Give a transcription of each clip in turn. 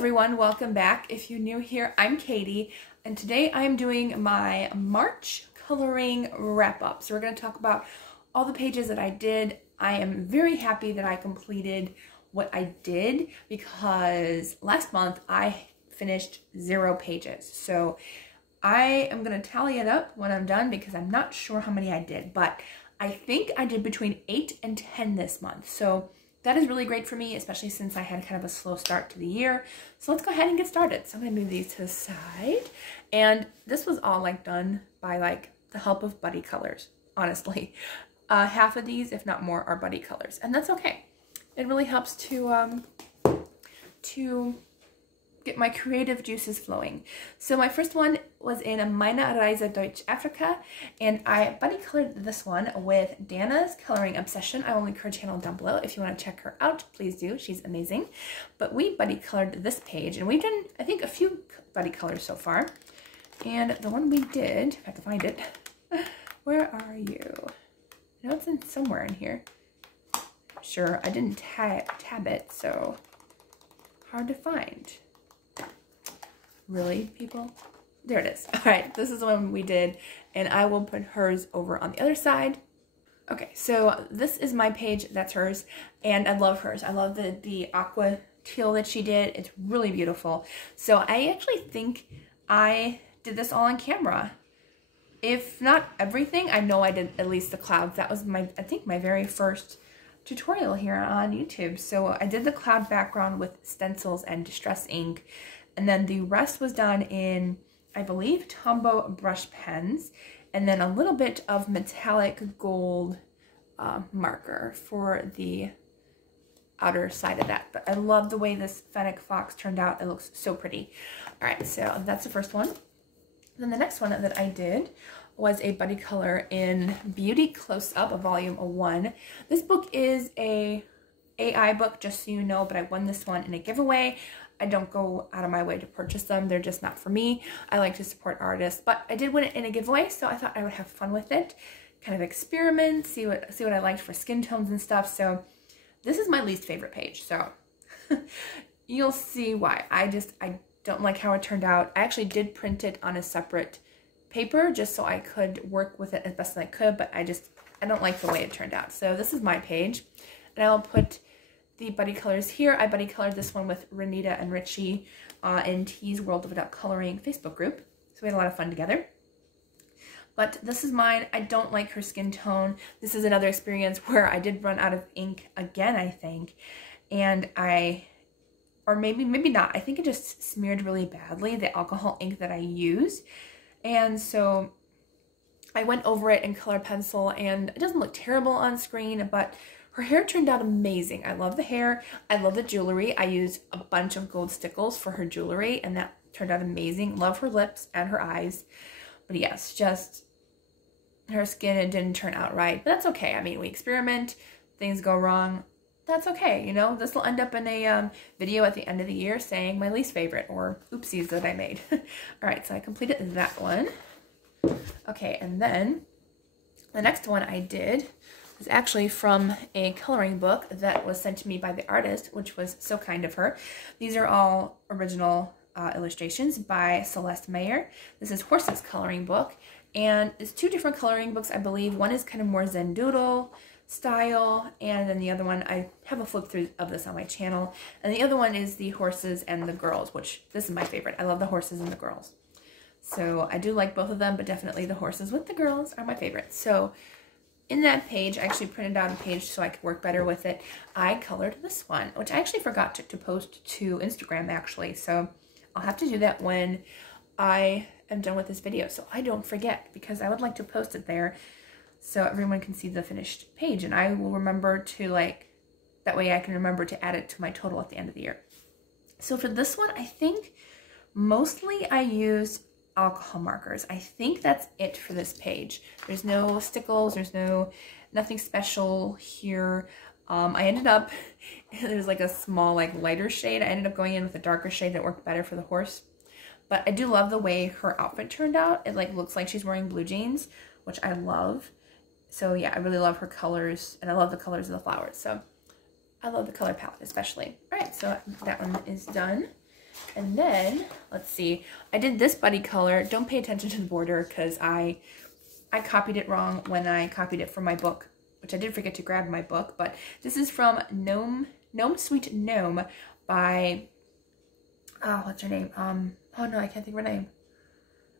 everyone, welcome back. If you're new here, I'm Katie, and today I'm doing my March coloring wrap-up. So we're going to talk about all the pages that I did. I am very happy that I completed what I did because last month I finished 0 pages. So I am going to tally it up when I'm done because I'm not sure how many I did, but I think I did between 8 and 10 this month. So that is really great for me, especially since I had kind of a slow start to the year. So let's go ahead and get started. So I'm going to move these to the side. And this was all done by the help of buddy colors, honestly. Half of these, if not more, are buddy colors. And that's okay. It really helps to get my creative juices flowing. So my first one was in Mina ARA de Africa, and I buddy colored this one with Dana's Coloring Obsession. I will link her channel down below. If you want to check her out, please do. She's amazing. But we buddy colored this page, and we've done, I think, a few buddy colors so far. And the one we did, I have to find it. Where are you? I know it's in somewhere in here. Sure, I didn't tab it, so hard to find. Really, people? There it is. All right, this is the one we did, and I will put hers over on the other side. Okay, so this is my page. That's hers, and I love hers. I love the aqua teal that she did. It's really beautiful. So I actually think I did this all on camera. If not everything, I know I did at least the clouds. That was I think my very first tutorial here on YouTube. So I did the cloud background with stencils and distress ink. And then the rest was done in, I believe, Tombow brush pens. And then a little bit of metallic gold marker for the outer side of that. But I love the way this Fennec Fox turned out. It looks so pretty. All right, so that's the first one. Then the next one that I did was a buddy color in Beauty Close Up, volume 1. This book is a AI book, just so you know, but I won this one in a giveaway. I don't go out of my way to purchase them. They're just not for me. I like to support artists, but I did win it in a giveaway, so I thought I would have fun with it. Kind of experiment, see what I liked for skin tones and stuff. So this is my least favorite page, so you'll see why. I don't like how it turned out. I actually did print it on a separate paper just so I could work with it as best as I could, but I don't like the way it turned out. So this is my page, and I will put the buddy colors here. I buddy colored this one with Renita and Richie in T's World of Adult Coloring Facebook group. So we had a lot of fun together. But this is mine. I don't like her skin tone. This is another experience where I did run out of ink again, I think. And or maybe not. I think it just smeared really badly, the alcohol ink that I use. And so I went over it in color pencil, and it doesn't look terrible on screen, but her hair turned out amazing. I love the hair. I love the jewelry. I used a bunch of gold stickles for her jewelry, and that turned out amazing. Love her lips and her eyes. But yes, just her skin, it didn't turn out right. But that's okay. I mean, we experiment. Things go wrong. That's okay. You know, this will end up in a video at the end of the year saying my least favorite or oopsies that I made. All right, so I completed that one. Okay, and then the next one I did is actually from a coloring book that was sent to me by the artist, which was so kind of her. These are all original illustrations by Celeste Mayer. This is Horse's coloring book, and it's 2 different coloring books, I believe. One is kind of more Zen Doodle style, and then the other one, I have a flip through of this on my channel, and the other one is the horses and the girls, which this is my favorite. I love the horses and the girls. So I do like both of them, but definitely the horses with the girls are my favorite. So in that page, I actually printed out a page so I could work better with it. I colored this one, which I actually forgot to post to Instagram, actually. So I'll have to do that when I am done with this video, so I don't forget, because I would like to post it there so everyone can see the finished page, and I will remember to, that way I can remember to add it to my total at the end of the year. So for this one, I think mostly I used alcohol markers. I think that's it for this page. There's no stickles, there's nothing special here. I ended up, there's a small lighter shade. I ended up going in with a darker shade that worked better for the horse. But I do love the way her outfit turned out. It looks like she's wearing blue jeans, which I love. So yeah, I really love her colors, and I love the colors of the flowers. So I love the color palette especially. All right, so that one is done. And then, let's see, I did this buddy color. Don't pay attention to the border because I copied it wrong when I copied it from my book, which I did forget to grab my book, but this is from Gnome Sweet Gnome by, oh, what's her name? Oh no, I can't think of her name.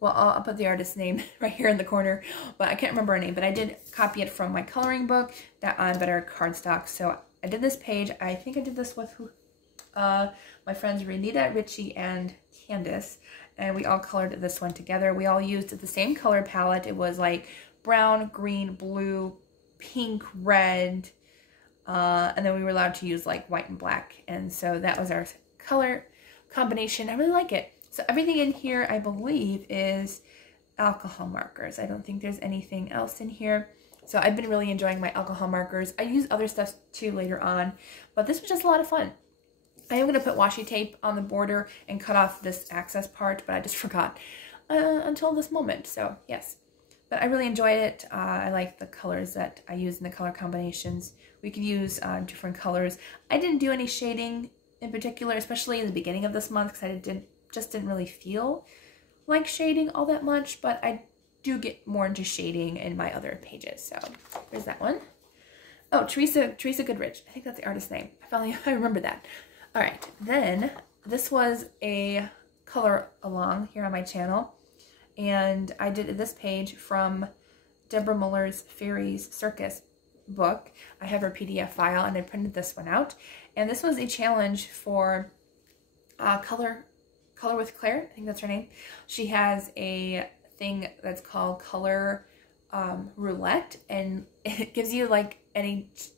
Well, I'll put the artist's name right here in the corner, but I can't remember her name. But I did copy it from my coloring book that on better cardstock. So I did this page. I think I did this with my friends Renita, Richie, and Candace, and we all colored this one together. We all used the same color palette. It was like brown, green, blue, pink, red, and then we were allowed to use like white and black. And so that was our color combination. I really like it. So everything in here, I believe, is alcohol markers. I don't think there's anything else in here. So I've been really enjoying my alcohol markers. I use other stuff too later on, but this was just a lot of fun. I am going to put washi tape on the border and cut off this access part, but I just forgot until this moment. So yes, but I really enjoyed it. I like the colors that I use in the color combinations. We could use different colors. I didn't do any shading in particular, especially in the beginning of this month, because I just didn't really feel like shading all that much, but I do get more into shading in my other pages. So there's that one. Oh, Teresa Goodrich. I think that's the artist's name. I remember that. All right, then this was a color along here on my channel, and I did this page from Deborah Muller's Fairies Circus book. I have her PDF file, and I printed this one out, and this was a challenge for Color with Claire. I think that's her name. She has a thing that's called Color Roulette, and it gives you like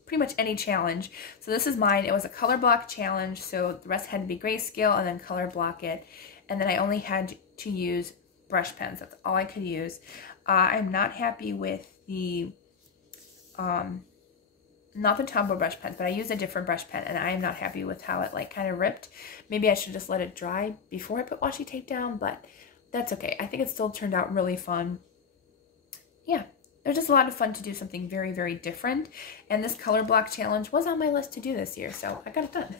pretty much any challenge. So this is mine. It was a color block challenge, so the rest had to be grayscale and then color block it, and then I only had to use brush pens. That's all I could use. I'm not happy with the not the Tombow brush pens, but I used a different brush pen, and I am not happy with how it like kind of ripped. Maybe I should just let it dry before I put washi tape down, but that's okay. I think it still turned out really fun. Yeah, it was just a lot of fun to do something very, very different, and this color block challenge was on my list to do this year, so I got it done.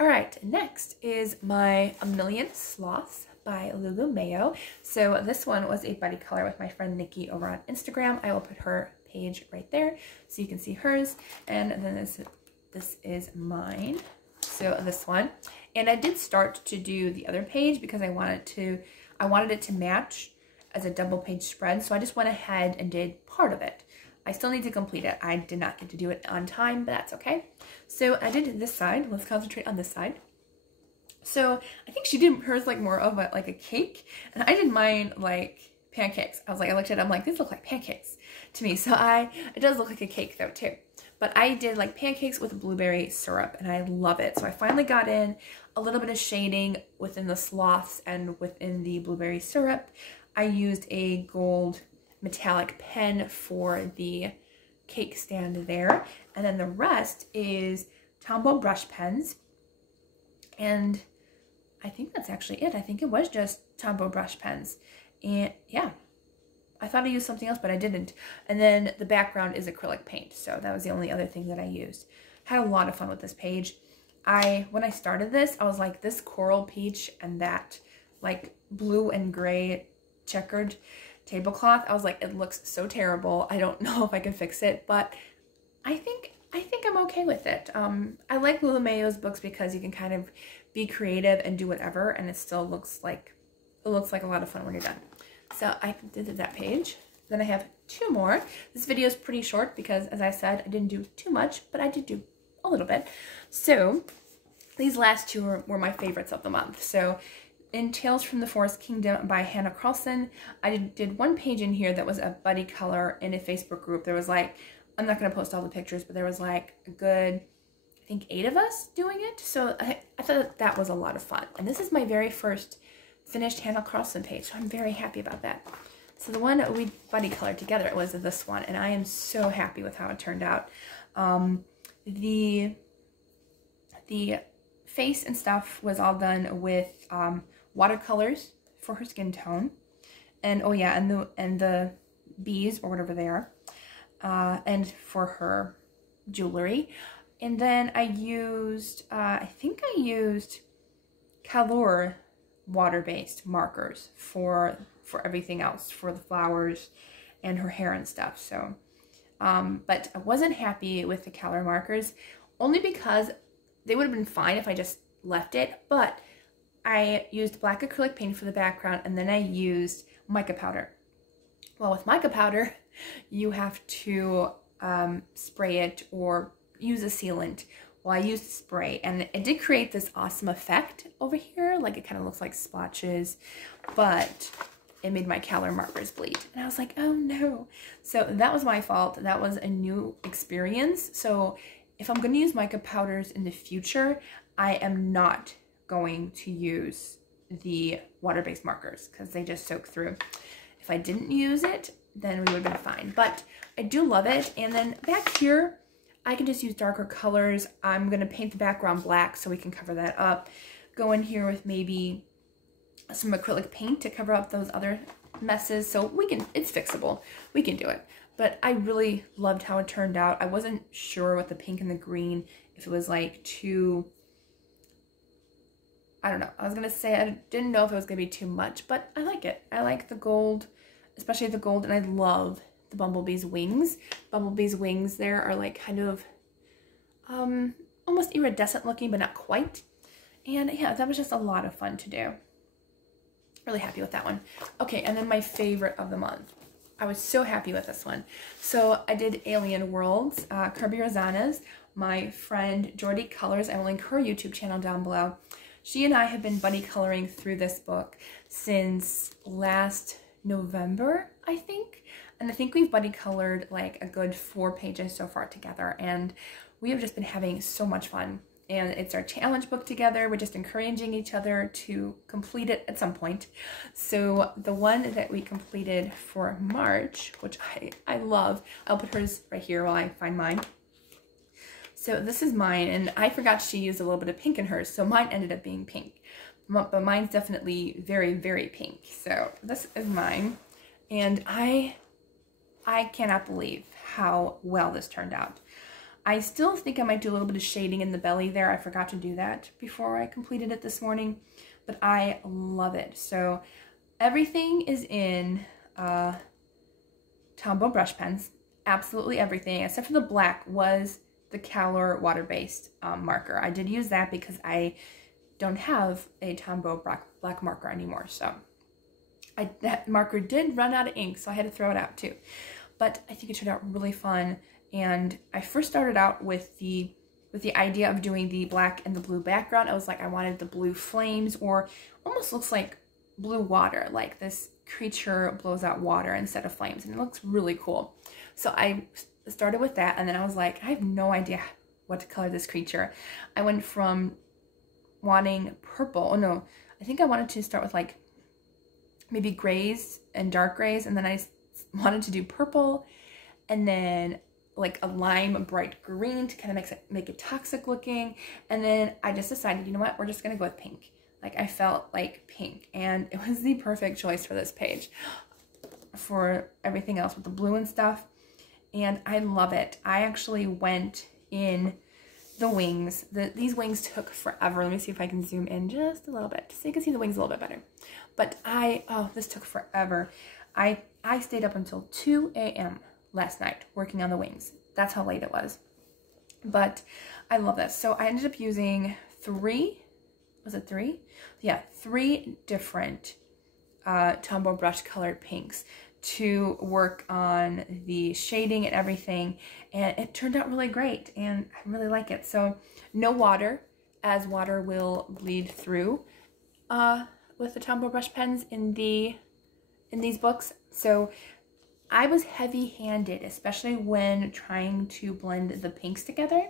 All right, next is my A Million Sloths by Lulu Mayo. So this one was a buddy color with my friend Nikki over on Instagram. I will put her page right there so you can see hers, and then this is mine. So this one, and I did start to do the other page because I wanted it to match as a double page spread, so I just went ahead and did part of it. I still need to complete it. I did not get to do it on time, but that's okay. So I did this side. Let's concentrate on this side. So I think she did hers like more of like a cake, and I did mine like pancakes. I looked at it, I'm like, these look like pancakes to me. So it does look like a cake though too. But I did like pancakes with blueberry syrup, and I love it. So I finally got in a little bit of shading within the sloths and within the blueberry syrup. I used a gold metallic pen for the cake stand there. And then the rest is Tombow brush pens. And I think that's actually it. I think it was just Tombow brush pens. And yeah, I thought I used something else, but I didn't. And then the background is acrylic paint. So that was the only other thing that I used. Had a lot of fun with this page. When I started this, I was like, this coral peach and that like blue and gray checkered tablecloth, I was like, it looks so terrible. I don't know if I can fix it, but I think I'm okay with it. I like Lulu Mayo's books because you can kind of be creative and do whatever, and it still looks like a lot of fun when you're done. So I did that page. Then I have two more. This video is pretty short because, as I said, I didn't do too much, but I did do a little bit. So these last two were my favorites of the month. So in Tales from the Forest Kingdom by Hannah Carlson, I did one page in here that was a buddy color in a Facebook group. There was like, I'm not going to post all the pictures, but there was like a good, I think 8 of us doing it. So I thought that was a lot of fun. And this is my very first finished Hannah Carlson page, so I'm very happy about that. So the one we buddy colored together was this one, and I am so happy with how it turned out. The face and stuff was all done with watercolors for her skin tone, and oh yeah, and the bees or whatever they are, and for her jewelry. And then I used, I think I used Color water-based markers for everything else, for the flowers and her hair and stuff. So, but I wasn't happy with the Color markers, only because they would have been fine if I just left it, but I used black acrylic paint for the background, and then I used mica powder. Well, with mica powder, you have to spray it or use a sealant. Well, I used spray, and it did create this awesome effect over here. Like, it kind of looks like splotches, but it made my Color markers bleed. And I was like, oh no. So that was my fault. That was a new experience. So if I'm going to use mica powders in the future, I am not going to use the water-based markers because they just soak through. If I didn't use it, then we would have been fine. But I do love it. And then back here, I can just use darker colors. I'm going to paint the background black so we can cover that up. Go in here with maybe some acrylic paint to cover up those other messes. So we can, it's fixable. We can do it. But I really loved how it turned out. I wasn't sure with the pink and the green if it was like too, I don't know. I was going to say I didn't know if it was going to be too much, but I like it. I like the gold, especially the gold, and I love the bumblebee's wings. Bumblebee's wings there are like kind of almost iridescent looking, but not quite. And yeah, that was just a lot of fun to do. Really happy with that one. Okay, and then my favorite of the month. I was so happy with this one. So I did Alien Worlds, Kirby Rosanna's. My friend Jordy Colors, I will link her YouTube channel down below. She and I have been buddy coloring through this book since last November, I think. And I think we've buddy colored like a good 4 pages so far together. And we have just been having so much fun. And it's our challenge book together. We're just encouraging each other to complete it at some point. So the one that we completed for March, which I love, I'll put hers right here while I find mine. So this is mine, and I forgot she used a little bit of pink in hers, so mine ended up being pink. But mine's definitely very, very pink. So this is mine, and I cannot believe how well this turned out. I still think I might do a little bit of shading in the belly there. I forgot to do that before I completed it this morning, but I love it. So everything is in Tombow brush pens. Absolutely everything, except for the black, was the Color water-based marker. I did use that because I don't have a Tombow black marker anymore. So that marker did run out of ink, so I had to throw it out too. But I think it turned out really fun. And I first started out with the idea of doing the black and the blue background. I was like, I wanted the blue flames, or almost looks like blue water, like this creature blows out water instead of flames, and it looks really cool. So I started with that, and then I was like, I have no idea what to color this creature. I went from wanting purple, oh no, I think I wanted to start with like maybe grays and dark grays, and then I wanted to do purple, and then like a lime bright green to kind of make it toxic looking. And then I just decided, you know what, we're just gonna go with pink. Like, I felt like pink, and it was the perfect choice for this page. For everything else with the blue and stuff, and I love it. I actually went in the wings. These wings took forever. Let me see if I can zoom in just a little bit so you can see the wings a little bit better. But oh, this took forever. I stayed up until 2 a.m. last night working on the wings. That's how late it was. But I love this. So I ended up using 3, was it 3? Yeah, 3 different Tombow brush colored pinks to work on the shading and everything. And it turned out really great, and I really like it. So no water, as water will bleed through with the Tombow brush pens in these books. So I was heavy-handed, especially when trying to blend the pinks together.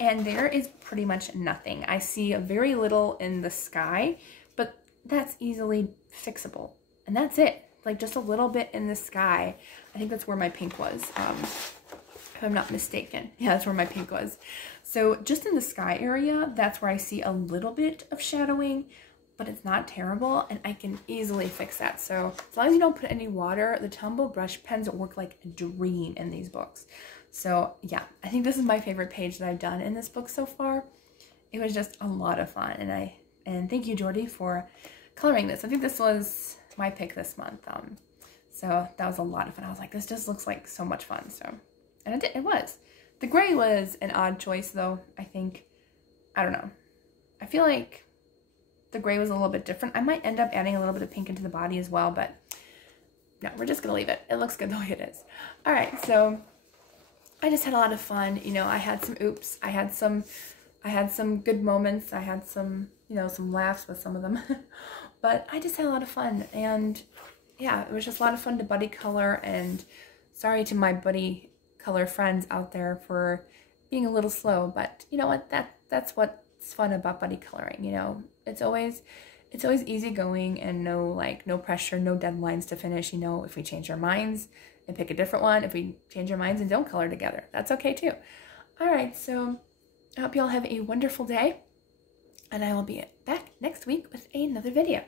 And there is pretty much nothing. I see very little in the sky, but that's easily fixable. And that's it. Like, just a little bit in the sky. I think that's where my pink was, if I'm not mistaken. Yeah, that's where my pink was. So just in the sky area, that's where I see a little bit of shadowing, but it's not terrible, and I can easily fix that. So as long as you don't put any water, the Tombow brush pens work like a dream in these books. So yeah, I think this is my favorite page that I've done in this book so far. It was just a lot of fun, and I And thank you, Jordy, for coloring this. I think this was my pick this month. So that was a lot of fun. I was like, this just looks like so much fun. So, and it was. The gray was an odd choice, though, I think. I don't know. I feel like the gray was a little bit different. I might end up adding a little bit of pink into the body as well, but no, we're just going to leave it. It looks good the way it is. All right, so I just had a lot of fun. You know, I had some oops. I had some good moments. I had some, you know, some laughs with some of them. But I just had a lot of fun. And yeah, it was just a lot of fun to buddy color. And sorry to my buddy color friends out there for being a little slow. But you know what? That's what's fun about buddy coloring. You know, it's always easygoing and no pressure, no deadlines to finish. You know, if we change our minds and pick a different one, if we change our minds and don't color together, that's okay too. All right, so I hope you all have a wonderful day, and I will be back next week with another video.